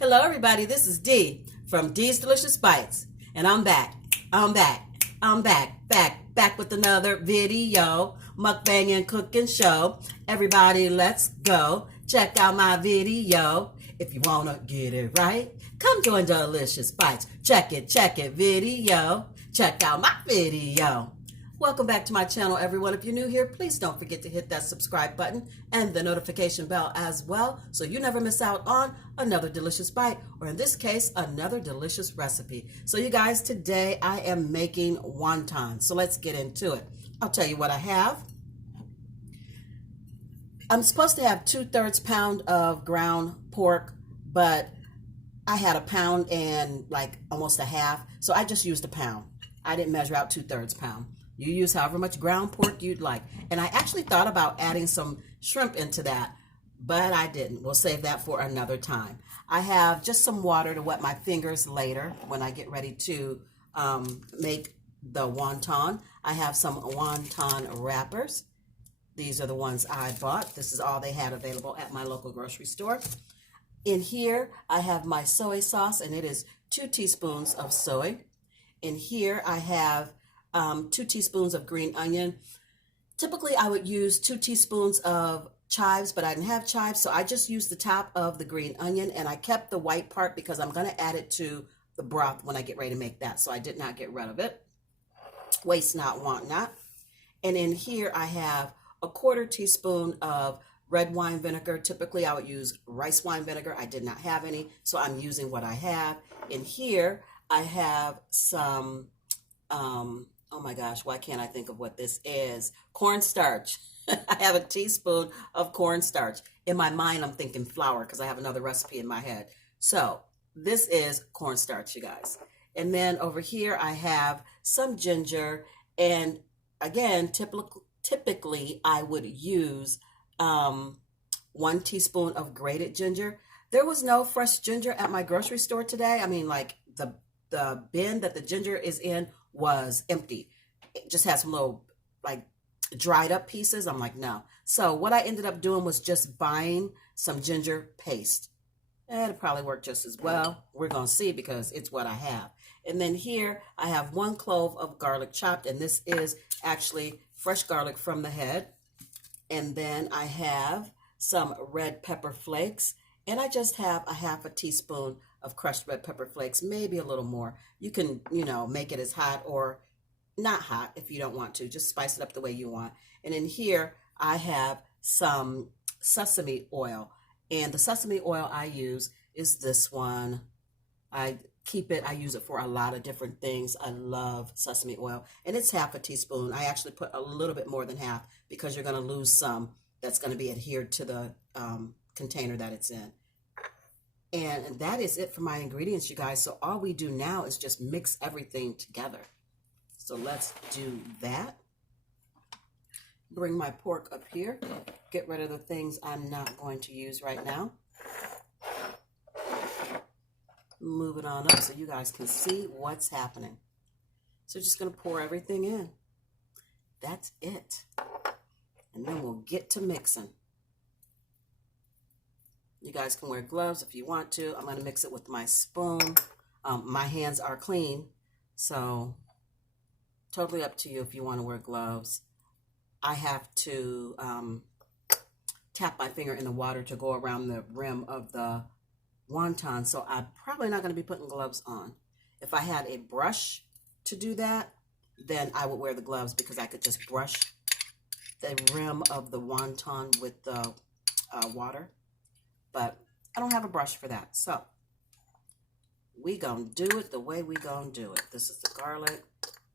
Hello, everybody. This is Dee from Dee's Delicious Bites, and I'm back. I'm back with another video, mukbang and cooking show. Everybody, let's go. Check out my video. If you wanna get it right, come join Delicious Bites. Check it, video. Check out my video. Welcome back to my channel, everyone. If you're new here, please don't forget to hit that subscribe button and the notification bell as well, so you never miss out on another delicious bite, or in this case, another delicious recipe. So you guys, today I am making wonton. So let's get into it. I'll tell you what I have. I'm supposed to have 2/3 pound of ground pork, but I had a pound and like almost a half, so I just used a pound. I didn't measure out 2/3 pound. You use however much ground pork you'd like. And I actually thought about adding some shrimp into that, but I didn't. We'll save that for another time. I have just some water to wet my fingers later when I get ready to make the wonton. I have some wonton wrappers. These are the ones I bought. This is all they had available at my local grocery store. In here, I have my soy sauce, and it is 2 teaspoons of soy. In here, I have 2 teaspoons of green onion. Typically, I would use 2 teaspoons of chives, but I didn't have chives, so I just used the top of the green onion, and I kept the white part because I'm going to add it to the broth when I get ready to make that, so I did not get rid of it. Waste not, want not. And in here, I have a 1/4 teaspoon of red wine vinegar. Typically, I would use rice wine vinegar. I did not have any, so I'm using what I have. In here, I have some oh my gosh, why can't I think of what this is? Cornstarch. I have a teaspoon of cornstarch. In my mind, I'm thinking flour because I have another recipe in my head. So this is cornstarch, you guys. And then over here, I have some ginger. And again, typically I would use 1 teaspoon of grated ginger. There was no fresh ginger at my grocery store today. I mean, like the bin that the ginger is in was empty. It just had some little like dried up pieces. I'm like, no. So what I ended up doing was just buying some ginger paste. It'll probably work just as well. We're going to see because it's what I have. And then here I have 1 clove of garlic chopped, and this is actually fresh garlic from the head. And then I have some red pepper flakes, and I just have a 1/2 teaspoon of crushed red pepper flakes, maybe a little more. You can, make it as hot or not hot if you don't want to. Just spice it up the way you want. And in here, I have some sesame oil. And the sesame oil I use is this one. I use it for a lot of different things. I love sesame oil. And it's 1/2 teaspoon. I actually put a little bit more than half because you're going to lose some that's going to be adhered to the container that it's in. And that is it for my ingredients, you guys. So all we do now is just mix everything together. So let's do that. Bring my pork up here. Get rid of the things I'm not going to use right now. Move it on up so you guys can see what's happening. So just going to pour everything in. That's it. And then we'll get to mixing. You guys can wear gloves if you want to. I'm going to mix it with my spoon. My hands are clean, so totally up to you if you want to wear gloves. I have to tap my finger in the water to go around the rim of the wonton, so I'm probably not going to be putting gloves on. If I had a brush to do that, then I would wear the gloves because I could just brush the rim of the wonton with the water. But I don't have a brush for that. So we gonna do it the way we gonna do it. This is the garlic.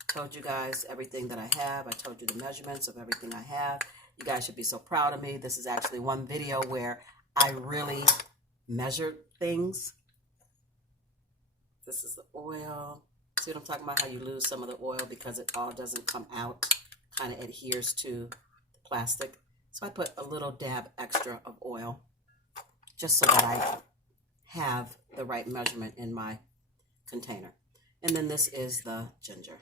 Told you guys everything that I have. I told you the measurements of everything I have. You guys should be so proud of me. This is actually one video where I really measured things. This is the oil. See what I'm talking about? How you lose some of the oil because it all doesn't come out. Kind of adheres to the plastic. So I put a little dab extra of oil, just so that I have the right measurement in my container. And then this is the ginger.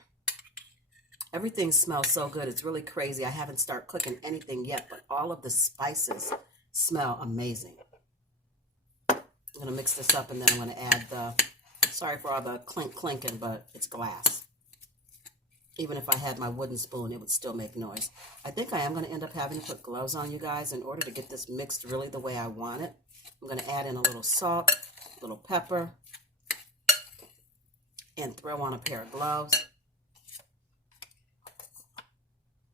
Everything smells so good. It's really crazy. I haven't started cooking anything yet, but all of the spices smell amazing. I'm going to mix this up, and then I'm going to add the, sorry for all the clinking, but it's glass. Even if I had my wooden spoon, it would still make noise. I think I am going to end up having to put gloves on, you guys, in order to get this mixed really the way I want it. I'm going to add in a little salt, a little pepper, and throw on a pair of gloves.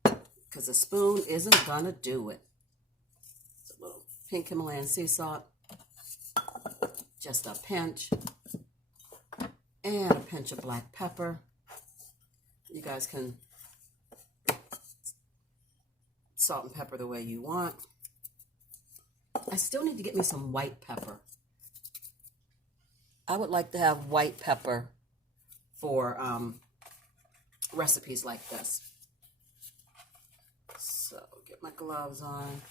Because a spoon isn't going to do it. It's a little pink Himalayan sea salt, just a pinch, and a pinch of black pepper. You guys can salt and pepper the way you want. I still need to get me some white pepper. I would like to have white pepper for recipes like this. So get my gloves on.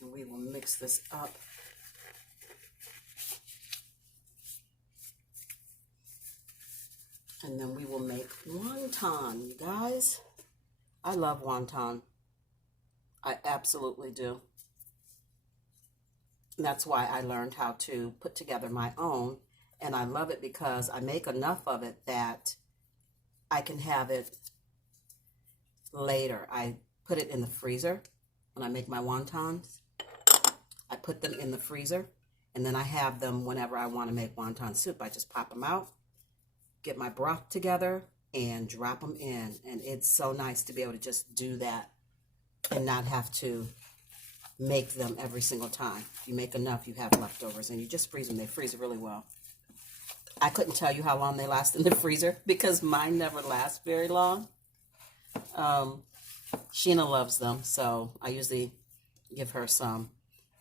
And we will mix this up. And then we will make wonton, you guys. I love wonton. I absolutely do. And that's why I learned how to put together my own. And I love it because I make enough of it that I can have it later. I put it in the freezer when I make my wontons. I put them in the freezer, and then I have them whenever I want to make wonton soup. I just pop them out, get my broth together, and drop them in. And it's so nice to be able to just do that and not have to make them every single time. If you make enough, you have leftovers, and you just freeze them. They freeze really well. I couldn't tell you how long they last in the freezer because mine never last very long. Sheena loves them, so I usually give her some,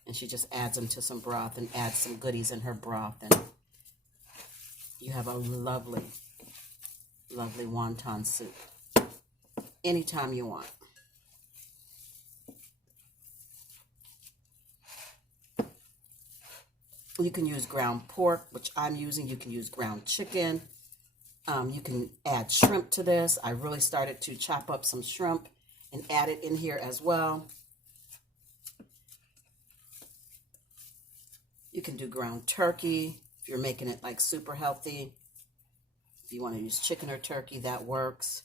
and she just adds them to some broth and adds some goodies in her broth, and you have a lovely, lovely wonton soup anytime you want. You can use ground pork, which I'm using. You can use ground chicken. You can add shrimp to this. I really started to chop up some shrimp and add it in here as well. You can do ground turkey if you're making it like super healthy. If you want to use chicken or turkey, that works.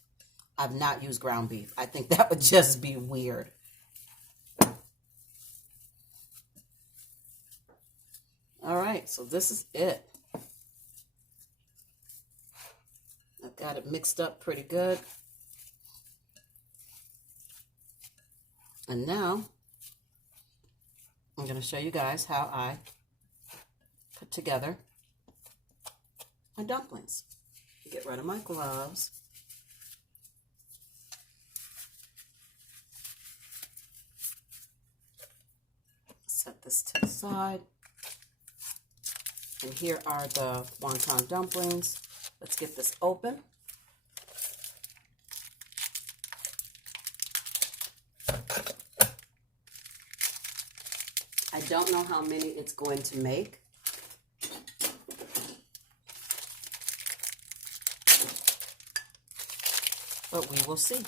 I've not used ground beef. I think that would just be weird. All right, so this is it. I've got it mixed up pretty good. And now I'm going to show you guys how I put together my dumplings. Get rid of my gloves. Set this to the side. And here are the wonton dumplings. Let's get this open. I don't know how many it's going to make. But we will see.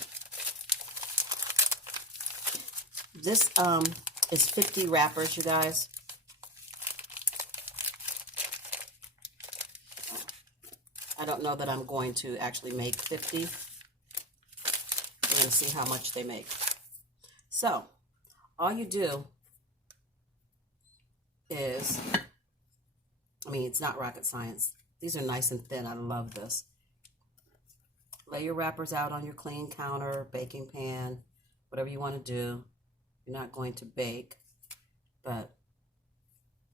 This is 50 wrappers, you guys. I don't know that I'm going to actually make 50. We're going to see how much they make. So, all you do is, I mean, it's not rocket science. These are nice and thin. I love this. Lay your wrappers out on your clean counter, baking pan, whatever you want to do. You're not going to bake, but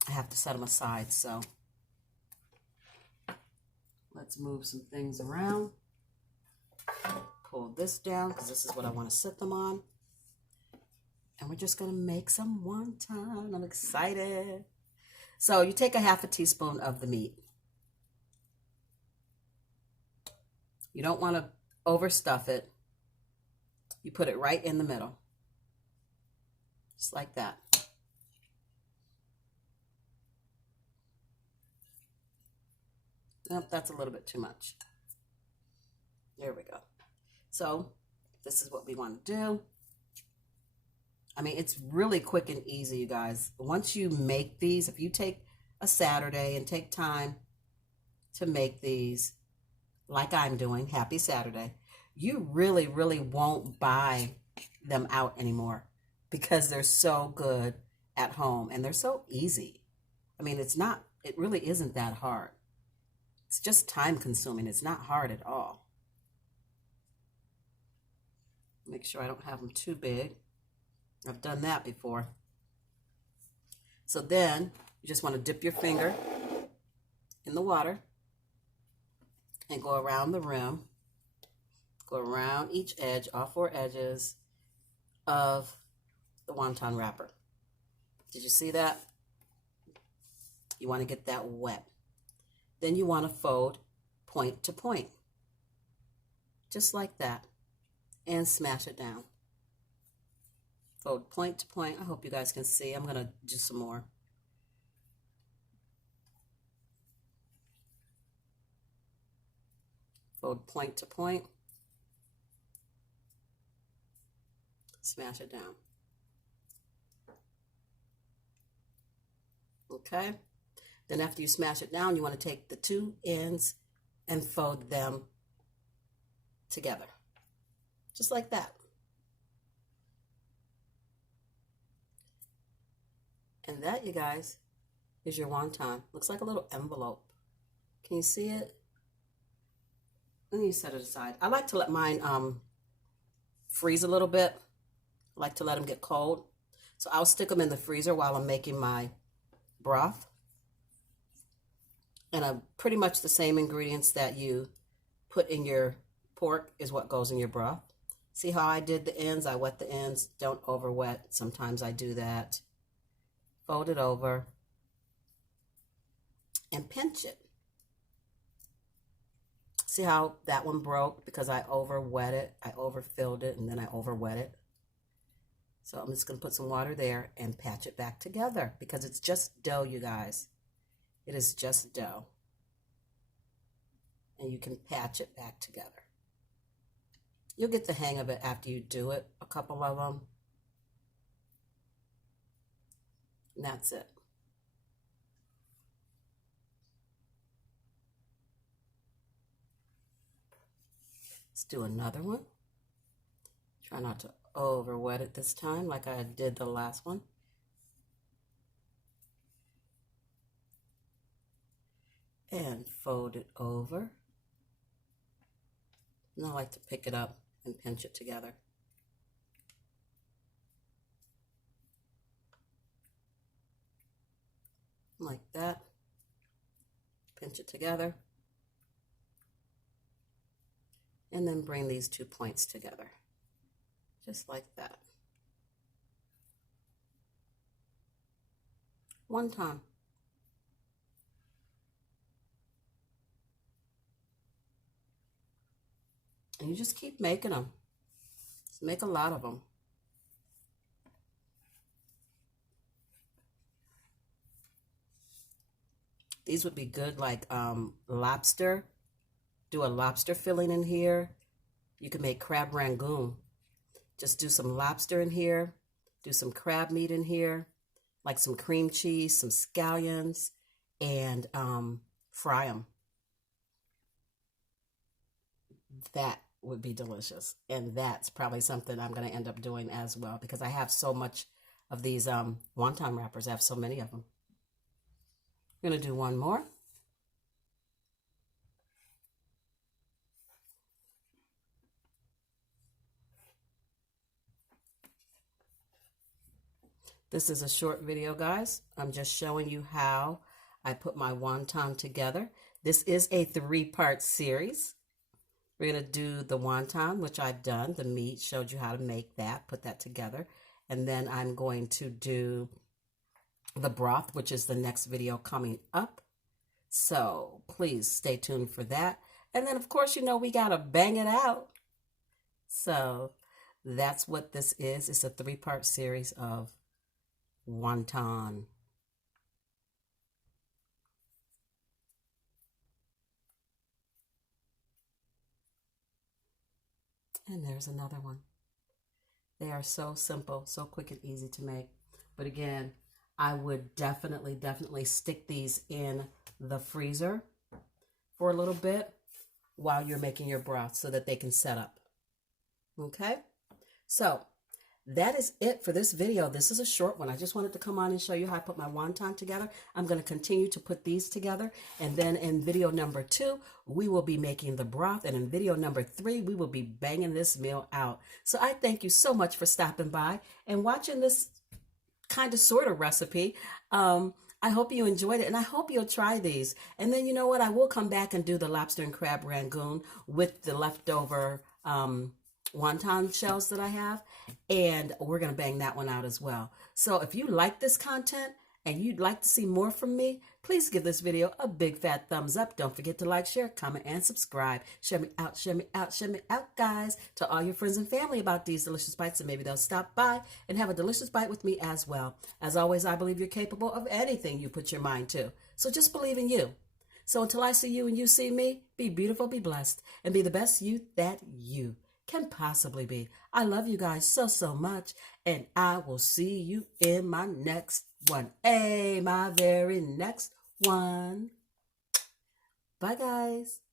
I have to set them aside, so let's move some things around. Pull this down because this is what I want to sit them on. And we're just going to make some wonton. I'm excited. So you take a half a teaspoon of the meat. You don't want to overstuff it. You put it right in the middle. Just like that. Nope, that's a little bit too much. There we go. So this is what we want to do. I mean, it's really quick and easy, you guys. Once you make these, if you take a Saturday and take time to make these, like I'm doing, happy Saturday, you really, really won't buy them out anymore because they're so good at home and they're so easy. I mean, it really isn't that hard. It's just time consuming. It's not hard at all. Make sure I don't have them too big. I've done that before. So then you just want to dip your finger in the water and go around the rim, go around each edge, all four edges of the wonton wrapper. Did you see that? You want to get that wet. Then you want to fold point to point, just like that, and smash it down. Fold point to point. I hope you guys can see. I'm going to do some more. Fold point to point. Smash it down. Okay? Then after you smash it down, you want to take the two ends and fold them together. Just like that. And that, you guys, is your wonton. Looks like a little envelope. Can you see it? Let me set it aside. I like to let mine freeze a little bit. I like to let them get cold. So I'll stick them in the freezer while I'm making my broth. And pretty much the same ingredients that you put in your pork is what goes in your broth. See how I did the ends? I wet the ends. Don't over wet. Sometimes I do that. Fold it over and pinch it. See how that one broke because I over wet it, I overfilled it, and then I over wet it. So I'm just going to put some water there and patch it back together because it's just dough, you guys. It is just dough. And you can patch it back together. You'll get the hang of it after you do it, a couple of them. And that's it. Let's do another one. Try not to over wet it this time like I did the last one. And fold it over. And I like to pick it up and pinch it together. Like that. Pinch it together. And then bring these 2 points together. Just like that. One time. And you just keep making them. Just make a lot of them. These would be good like lobster. Do a lobster filling in here. You can make crab rangoon. Just do some lobster in here. Do some crab meat in here. Like some cream cheese, some scallions, and fry them. That would be delicious. And that's probably something I'm going to end up doing as well because I have so much of these wonton wrappers. I have so many of them. I'm going to do one more. This is a short video, guys. I'm just showing you how I put my wonton together. This is a 3-part series. We're going to do the wonton, which I've done. The meat, showed you how to make that, put that together. And then I'm going to do the broth, which is the next video coming up. So please stay tuned for that. And then, of course, you know, we got to bang it out. So that's what this is. It's a 3-part series of wonton. And there's another one. They are so simple, so quick and easy to make. But again, I would definitely stick these in the freezer for a little bit while you're making your broth so that they can set up. Okay? So that is it for this video. This is a short one. I just wanted to come on and show you how I put my wonton together. I'm going to continue to put these together. And then in video number 2, we will be making the broth. And in video number 3, we will be banging this meal out. So I thank you so much for stopping by and watching this kind of sort of recipe. I hope you enjoyed it, and I hope you'll try these. And then you know what? I will come back and do the lobster and crab rangoon with the leftover wonton shells that I have, and we're going to bang that one out as well. So if you like this content and you'd like to see more from me, please give this video a big fat thumbs up. Don't forget to like, share, comment, and subscribe. Share me out, share me out, share me out, guys. To all your friends and family about these delicious bites, and maybe they'll stop by and have a delicious bite with me as well. As always, I believe you're capable of anything you put your mind to. So just believe in you. So until I see you and you see me, be beautiful, be blessed, and be the best you that you can possibly be. I love you guys so, so much, and I will see you in my next one. My very next one. Bye, guys.